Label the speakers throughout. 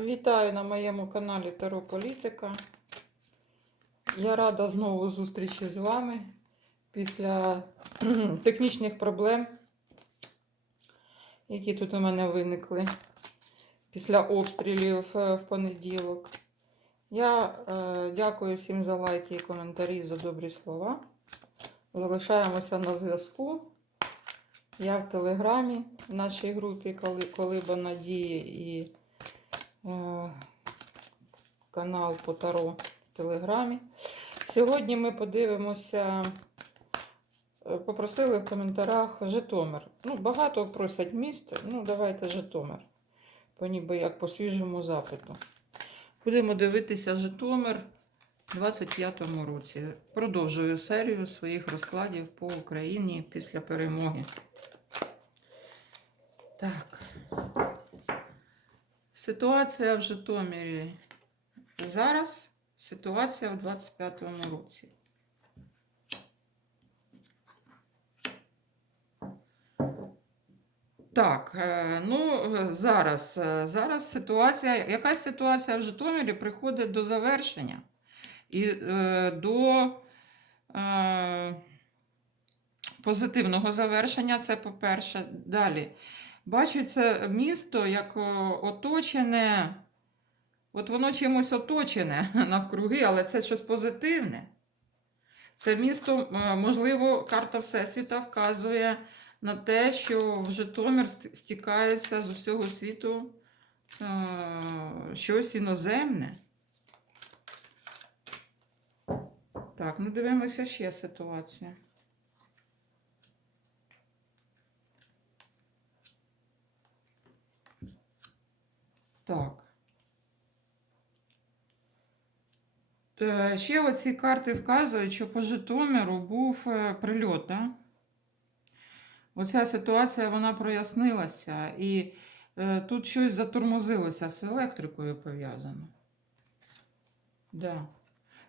Speaker 1: Вітаю на моєму каналі Таро Політика. Я рада знову зустрічі з вами після технічних проблем, які тут у мене виникли після обстрілів е, в понеділок. Я е, дякую всім за лайки і коментарі, за добрі слова. Залишаємося на зв'язку. Я в Телеграмі в нашій групі, коли, коли Надії і канал по Таро в Телеграмі. Сьогодні ми подивимося, е, попросили в коментарях Житомир. Ну, багато просять міст, ну давайте Житомир. По ніби як по свіжому запиту. Будемо дивитися Житомир у 25-му році. Продовжую серію своїх розкладів по Україні після перемоги. Так. Ситуація в Житомирі зараз, ситуація в 25-му році. Так, е, ну зараз, е, зараз ситуація, якась ситуація в Житомирі приходить до завершення і е, до е, позитивного завершення, це по-перше. Далі. Бачу це місто як оточене, от воно чимось оточене навкруги, але це щось позитивне. Це місто, е, можливо, карта Всесвіта вказує на те, що в Житомир стікається з усього світу е, щось іноземне. Так, ну дивимося ще ситуацію. Так. Е, Ще оці карти вказують, що по Житомиру був е, прильот. Да? Оця ситуація вона прояснилася, і е, тут щось затормозилося з електрикою пов'язано. Да.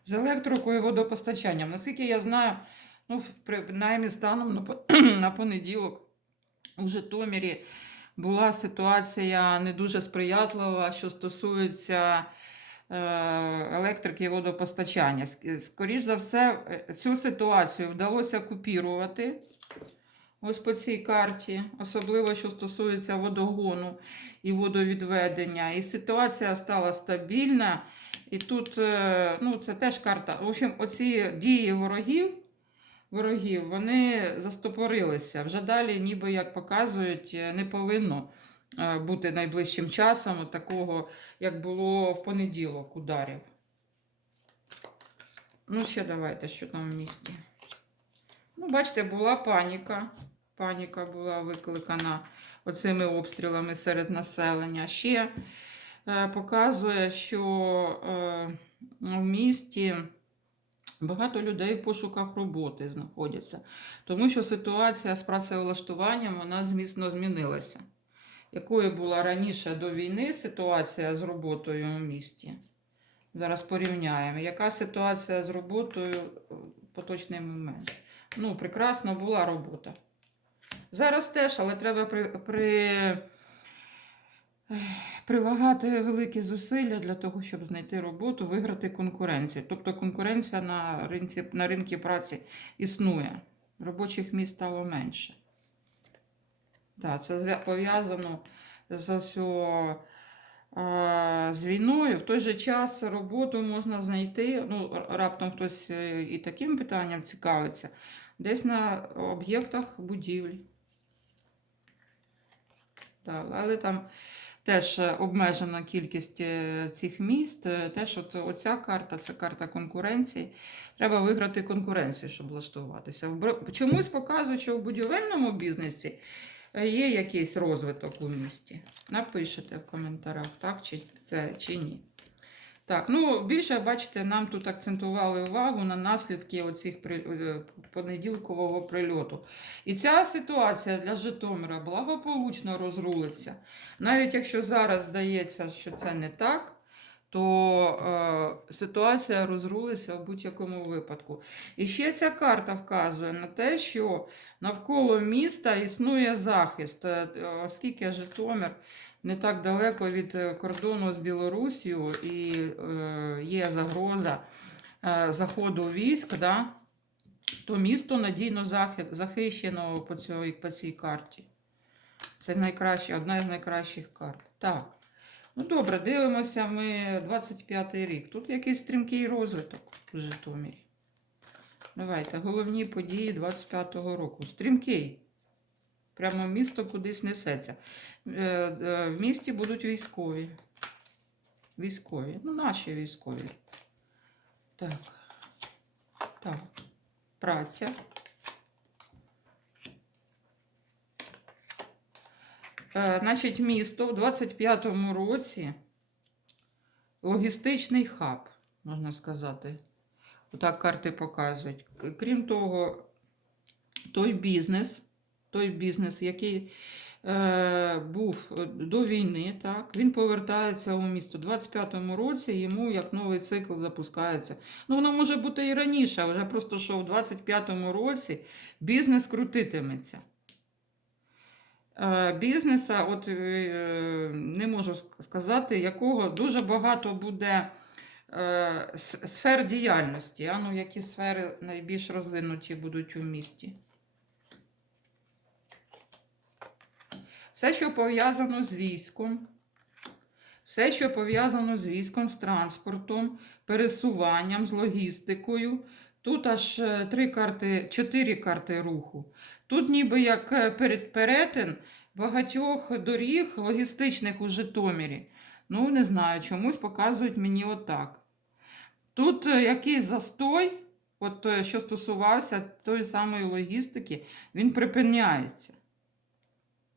Speaker 1: З електрикою і водопостачанням. Наскільки я знаю, ну, принаймні станом на, на понеділок у Житомирі була ситуація не дуже сприятлива, що стосується е, електрики і водопостачання. Ск- Скоріш за все, е, цю ситуацію вдалося купірувати. Ось по цій карті, особливо що стосується водогону і водовідведення. І ситуація стала стабільна. І тут, е, ну, це теж карта. В общем, оці дії ворогів, ворогів вони застопорилися. Вже далі, ніби як показують, е, не повинно е, бути найближчим часом такого, як було в понеділок ударів. Ну, ще давайте, що там в місті. Ну, бачите, була паніка. Паніка була викликана оцими обстрілами серед населення. Ще е, показує, що е, в місті багато людей в пошуках роботи знаходяться, тому що ситуація з працевлаштуванням вона змісно змінилася. Якою була раніше до війни ситуація з роботою в місті? Зараз порівняємо. Яка ситуація з роботою в поточний момент? Ну, прекрасно була робота. Зараз теж, але треба при, при, прилагати великі зусилля для того, щоб знайти роботу, виграти конкуренцію. Тобто конкуренція на ринці, на ринку праці існує. Робочих місць стало менше. Так, це пов'язано з усього з війною. В той же час роботу можна знайти. Ну, раптом хтось е, і таким питанням цікавиться, десь на об'єктах будівель. Так, але там теж е, обмежена кількість е, цих міст. Е, Теж от оця карта це карта конкуренції. Треба виграти конкуренцію, щоб влаштуватися. Чомусь показують, що в будівельному бізнесі є якийсь розвиток у місті. Напишете в коментарях, так чи це чи ні. Так, ну більше, бачите, нам тут акцентували увагу на наслідки оцих е, понеділкового прильоту. І ця ситуація для Житомира благополучно розрулиться. Навіть якщо зараз здається, що це не так, то е, ситуація розрулиться в будь-якому випадку. І ще ця карта вказує на те, що навколо міста існує захист, е, оскільки Житомир не так далеко від е, кордону з Білорусією і е, є загроза е, заходу військ, да, то місто надійно захищено по, цій, по цій карті. Це найкраща, одна з найкращих карт. Так. Ну добре, дивимося ми 25-й рік. Тут якийсь стрімкий розвиток у Житомирі. Давайте, головні події 25-го року. Стрімкий. Прямо місто кудись несеться. Е, е, В місті будуть військові. Військові. Ну, наші військові. Так. Так. Праця. Е, Значить, місто в 25-му році логістичний хаб, можна сказати. Отак карти показують. Крім того, той бізнес, той бізнес, який е, був до війни, так, він повертається у місто. У 25-му році йому як новий цикл запускається. Ну, воно може бути і раніше, вже просто що в 25-му році бізнес крутитиметься. Е, Бізнеса, от е, не можу сказати, якого дуже багато буде е, сфер діяльності. А ну, які сфери найбільш розвинуті будуть у місті? Все, що пов'язано з військом, все, що пов'язано з військом, з транспортом, пересуванням, з логістикою. Тут аж е, три карти, чотири карти руху. Тут ніби як е, перед перетин багатьох доріг логістичних у Житомирі. Ну, не знаю, чомусь показують мені отак. Тут е, якийсь застой, от що стосувався тої самої логістики, він припиняється.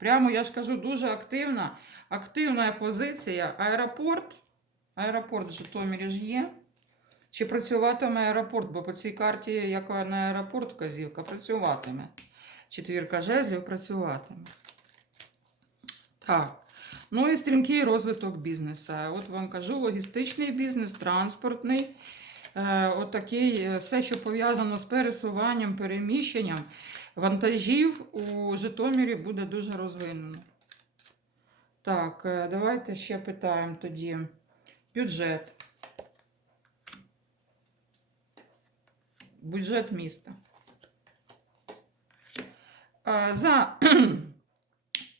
Speaker 1: Прямо, я ж кажу, дуже активна, активна позиція. Аеропорт, аеропорт в Житомирі ж є. Чи працюватиме аеропорт? Бо по цій карті, як на аеропорт вказівка, працюватиме. Четвірка жезлів працюватиме. Так. Ну і стрімкий розвиток бізнесу. От вам кажу, логістичний бізнес, транспортний. Е, от такий, е, все, що пов'язано з пересуванням, переміщенням вантажів у Житомирі буде дуже розвинено. Так, е, давайте ще питаємо тоді. Бюджет. Бюджет міста. Е, За,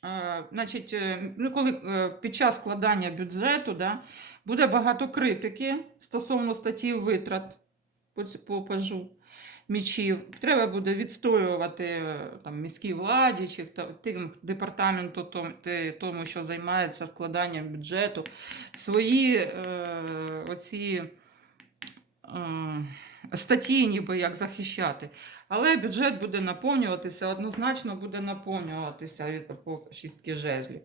Speaker 1: е, значить, ну, коли під час складання бюджету да, буде багато критики стосовно статті витрат по пажу мічів. Треба буде відстоювати е, там, міській владі чи тим департаменту, тому, що займається складанням бюджету, свої е, оці. Е, статті, ніби як захищати. Але бюджет буде наповнюватися, однозначно буде наповнюватися від по шістки жезлів.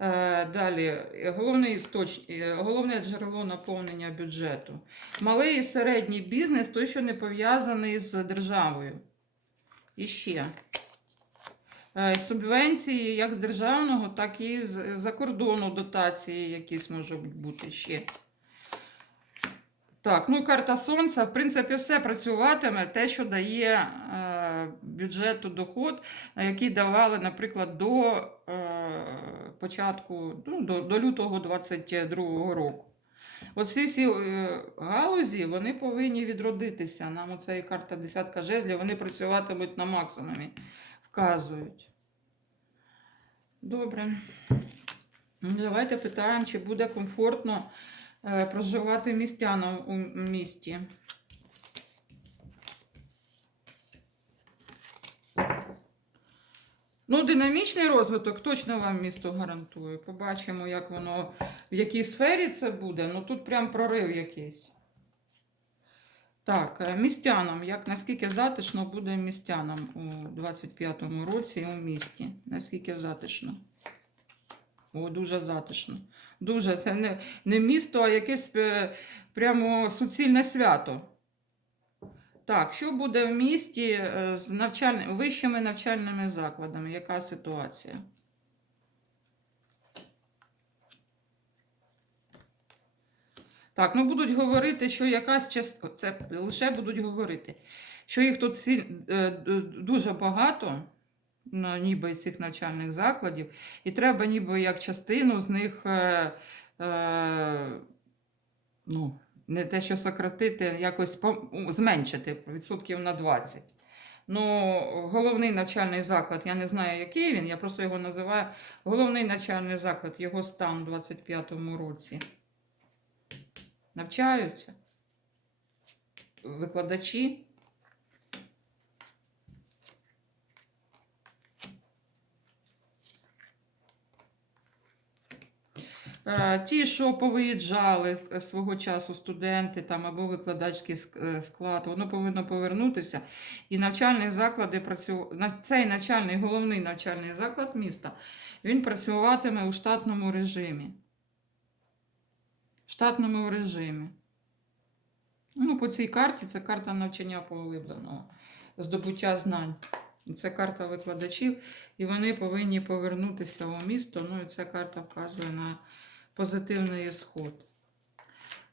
Speaker 1: Е, Далі, е, головний істоч... е, головне джерело наповнення бюджету. Малий і середній бізнес, той, що не пов'язаний з державою. І ще. Субвенції як з державного, так і з за кордону дотації якісь можуть бути ще. Так, ну карта сонця, в принципі, все працюватиме. Те, що дає е, бюджету доход, який давали, наприклад, до е, початку, ну, до, до лютого 2022 року. Оці всі е, галузі вони повинні відродитися. Нам оця і карта десятка жезлів, вони працюватимуть на максимумі, вказують. Добре. Ну, Давайте питаємо, чи буде комфортно е, проживати містянам у місті. Ну, динамічний розвиток точно вам місто гарантує. Побачимо, як воно, в якій сфері це буде. Ну тут прям прорив якийсь. Так, е, містянам, як наскільки затишно буде містянам у 25-му році у місті? Наскільки затишно? О, дуже затишно. Дуже. Це не, не місто, а якесь е, прямо суцільне свято. Так, що буде в місті е, з навчальними, вищими навчальними закладами? Яка ситуація? Так, ну будуть говорити, що якась частина, це лише будуть говорити, що їх тут е, дуже багато, ніби цих навчальних закладів, і треба ніби як частину з них е, ну, не те, що сократити, якось зменшити відсотків на 20. Ну, головний навчальний заклад, я не знаю, який він, я просто його називаю головний навчальний заклад, його стан у 25-му році. Навчаються викладачі. Ті, що повиїжджали е, свого часу студенти там або викладацький е, склад, воно повинно повернутися. І навчальні заклади працю... цей навчальний головний навчальний заклад міста він працюватиме у штатному режимі. В штатному режимі. Ну, по цій карті це карта навчання поглибленого, здобуття знань. Це карта викладачів, і вони повинні повернутися у місто. Ну і ця карта вказує на позитивний ісход.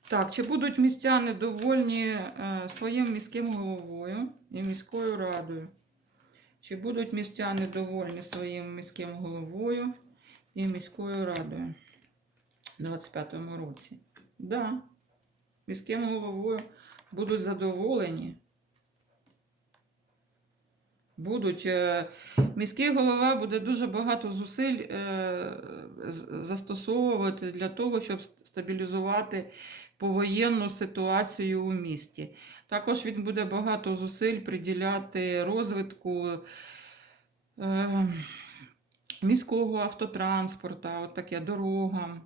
Speaker 1: Так, чи будуть містяни довольні е, своїм міським головою і міською радою? Чи будуть містяни довольні своїм міським головою і міською радою у 25-му році? Да. Міським головою будуть задоволені. Будуть. е, Міський голова буде дуже багато зусиль е, застосовувати для того, щоб стабілізувати повоєнну ситуацію у місті. Також він буде багато зусиль приділяти розвитку е, міського автотранспорту, от таке, дорогам,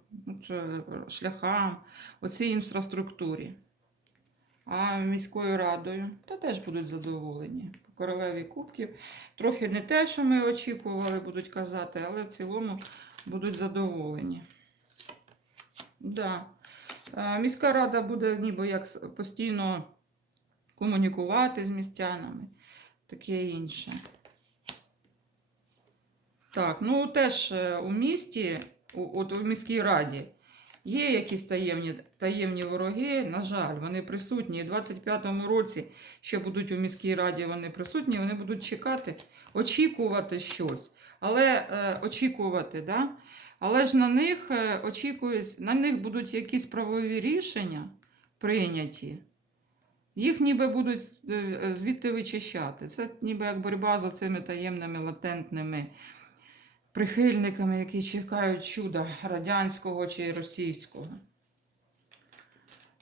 Speaker 1: е, шляхам, оцій інфраструктурі. А міською радою та теж будуть задоволені. Королеві кубків. Трохи не те, що ми очікували, будуть казати, але в цілому будуть задоволені. Да. Е, Міська рада буде ніби як постійно комунікувати з містянами, таке інше. Так, ну теж е, у місті, от у міській раді, є якісь таємні, таємні вороги, на жаль, вони присутні. І в 25-му році ще будуть у міській раді вони присутні, вони будуть чекати, очікувати щось. Але е, очікувати, да? Але ж на них е, очікують, на них будуть якісь правові рішення прийняті. Їх ніби будуть е, звідти вичищати. Це ніби як боротьба з цими таємними латентними прихильниками, які чекають чуда радянського чи російського.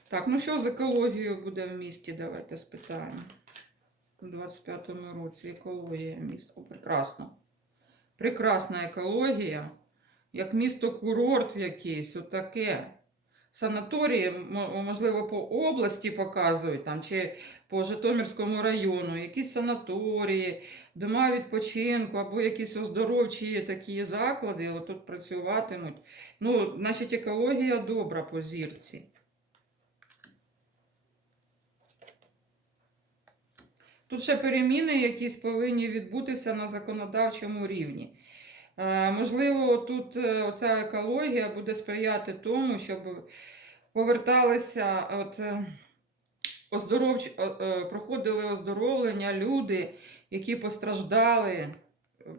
Speaker 1: Так, ну що з екологією буде в місті? Давайте спитаємо. У 25-му році екологія міста. О, прекрасно. Прекрасна екологія. Як місто курорт якийсь, отаке. Санаторії, можливо, по області показують там, чи по Житомирському району, якісь санаторії, дома відпочинку або якісь оздоровчі такі заклади отут працюватимуть. Ну, значить, екологія добра по зірці. Тут ще переміни якісь повинні відбутися на законодавчому рівні. Е, можливо, тут е, оця екологія буде сприяти тому, щоб поверталися, от, е, оздоровч... проходили оздоровлення люди, які постраждали,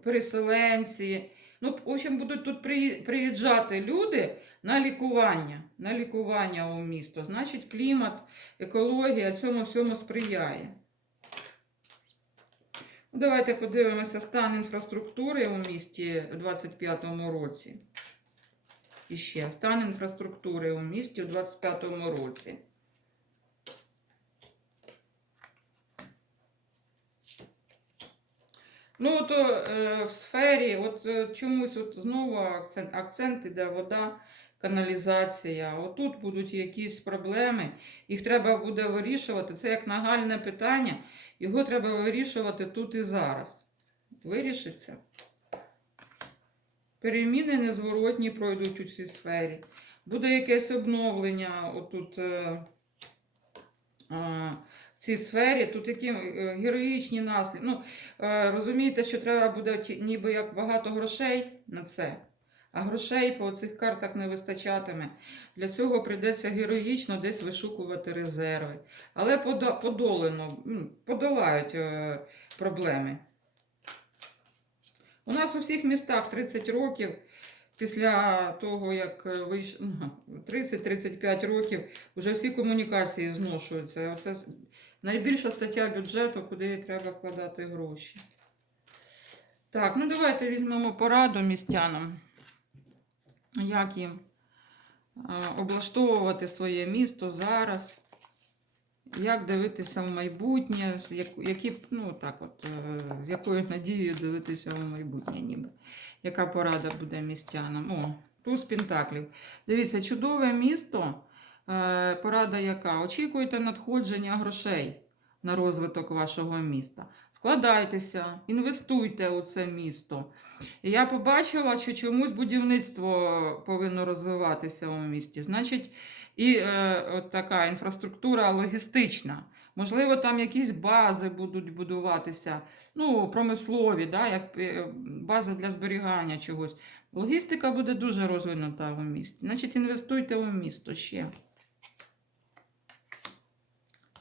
Speaker 1: переселенці. Ну, в общем, будуть тут приїжджати люди на лікування, на лікування у місто. Значить, клімат, екологія цьому всьому сприяє. Ну, Давайте подивимося стан інфраструктури у місті у 25-му році. І ще стан інфраструктури у місті у 25-му році. Ну, от е, в сфері, от е, чомусь от знову акцент, акцент іде вода, каналізація. Отут будуть якісь проблеми, їх треба буде вирішувати. Це як нагальне питання, його треба вирішувати тут і зараз. Вирішиться. Переміни незворотні пройдуть у цій сфері. Буде якесь обновлення отут. Е, а, в цій сфері, тут які е, героїчні наслідки. Ну, е, розумієте, що треба буде ніби як багато грошей на це, а грошей по цих картах не вистачатиме. Для цього прийдеться героїчно десь вишукувати резерви. Але подо- подолано, м, подолають е, проблеми. У нас у всіх містах 30 років. Після того, як вийш... 30-35 років, вже всі комунікації зношуються. Оце найбільша стаття бюджету, куди треба вкладати гроші. Так, ну давайте візьмемо пораду містянам, як їм е, облаштовувати своє місто зараз, як дивитися в майбутнє, які, ну, так от, е, з якою надією дивитися в майбутнє ніби. Яка порада буде містянам? О, туз Пентаклів. Дивіться, чудове місто. Е, порада яка? Очікуйте надходження грошей на розвиток вашого міста. Вкладайтеся, інвестуйте у це місто. І я побачила, що чомусь будівництво повинно розвиватися у місті. Значить, і е, от така інфраструктура логістична. Можливо, там якісь бази будуть будуватися, ну, промислові, да, як е, база для зберігання чогось. Логістика буде дуже розвинута в місті. Значить, інвестуйте у місто ще.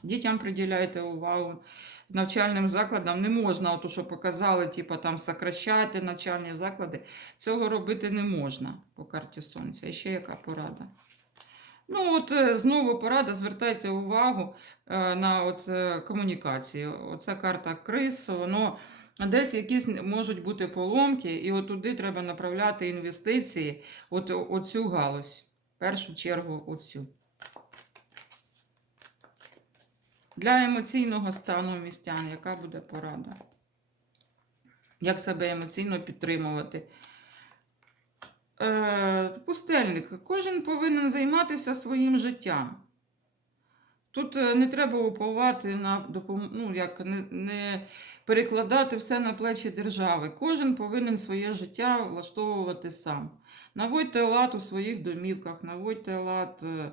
Speaker 1: Дітям приділяйте увагу. Навчальним закладам не можна, от, що показали, типу, там сокращати навчальні заклади. Цього робити не можна по карті сонця. І ще яка порада? Ну, от е, знову порада, звертайте увагу е, на от, е, комунікації. Оця карта крис, воно десь якісь можуть бути поломки, і от туди треба направляти інвестиції, от оцю галузь. В першу чергу оцю. Для емоційного стану містян, яка буде порада? Як себе емоційно підтримувати? Е, пустельник. Кожен повинен займатися своїм життям. Тут е, не треба уповати на ну, як не, не перекладати все на плечі держави. Кожен повинен своє життя влаштовувати сам. Наводьте лад у своїх домівках, наводьте лад е,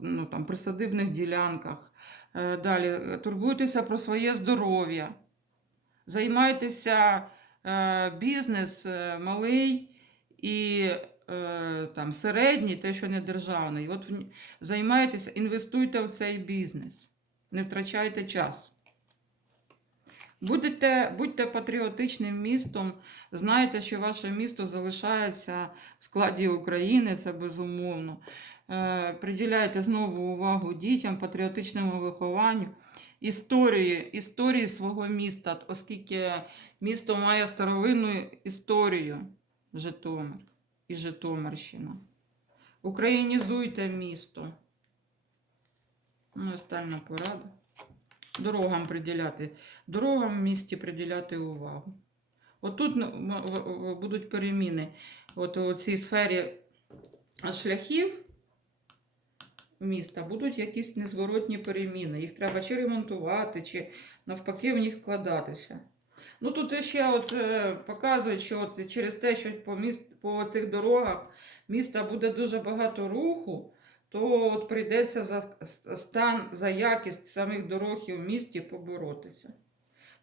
Speaker 1: ну, там, присадибних ділянках. Е, Далі е, турбуйтеся про своє здоров'я. Займайтеся е, бізнес малий і там, середній, те, що не державний. От займайтеся, інвестуйте в цей бізнес. Не втрачайте час. Будете, будьте патріотичним містом, знайте, що ваше місто залишається в складі України, це безумовно. Е, приділяйте знову увагу дітям, патріотичному вихованню, історії, історії свого міста, оскільки місто має старовинну історію Житомир і Житомирщина. Українізуйте місто. Ну, остання порада. Дорогам приділяти, дорогам в місті приділяти увагу. Отут ну, будуть переміни. От у цій сфері шляхів міста будуть якісь незворотні переміни. Їх треба чи ремонтувати, чи навпаки в них вкладатися. Ну тут ще от е, показують, що от через те, що по, міст, по цих дорогах міста буде дуже багато руху, то от прийдеться за стан, за якість самих дорог і в місті поборотися.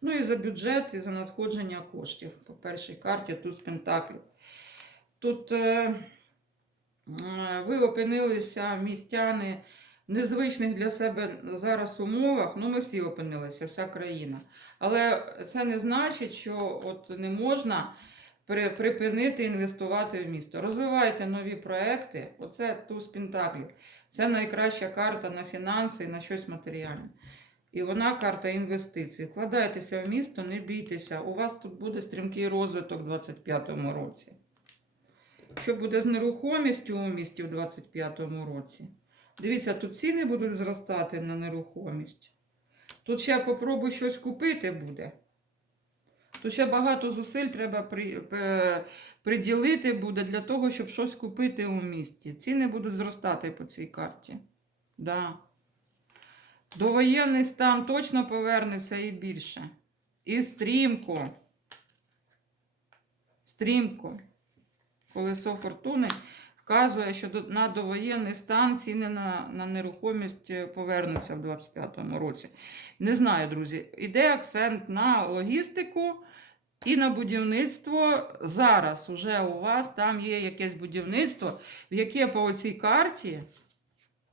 Speaker 1: Ну і за бюджет, і за надходження коштів. По першій карті тут з Пентаклів. Тут е, ви опинилися містяни незвичних для себе зараз умовах. Ну, ми всі опинилися, вся країна. Але це не значить, що от не можна припинити інвестувати в місто. Розвивайте нові проекти. Оце туз Пентаклів. Це найкраща карта на фінанси і на щось матеріальне. І вона карта інвестицій. Вкладайтеся в місто, не бійтеся. У вас тут буде стрімкий розвиток у 2025 році. Що буде з нерухомістю у місті у 2025 році? Дивіться, тут ціни будуть зростати на нерухомість. Тут ще попробуй щось купити буде. Тут ще багато зусиль треба при, приділити буде для того, щоб щось купити у місті. Ціни будуть зростати по цій карті. Да. Довоєнний стан точно повернеться і більше. І стрімко. Стрімко. Колесо фортуни вказує, що на довоєнний стан ціни на, на нерухомість е, повернуться в 2025 році. Не знаю, друзі. Іде акцент на логістику і на будівництво. Зараз уже у вас там є якесь будівництво, в яке по цій карті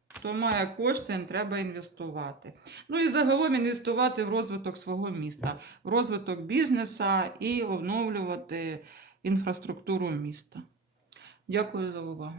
Speaker 1: хто має кошти, треба інвестувати. Ну і загалом інвестувати в розвиток свого міста, в розвиток бізнесу і обновлювати інфраструктуру міста. Дякую за увагу.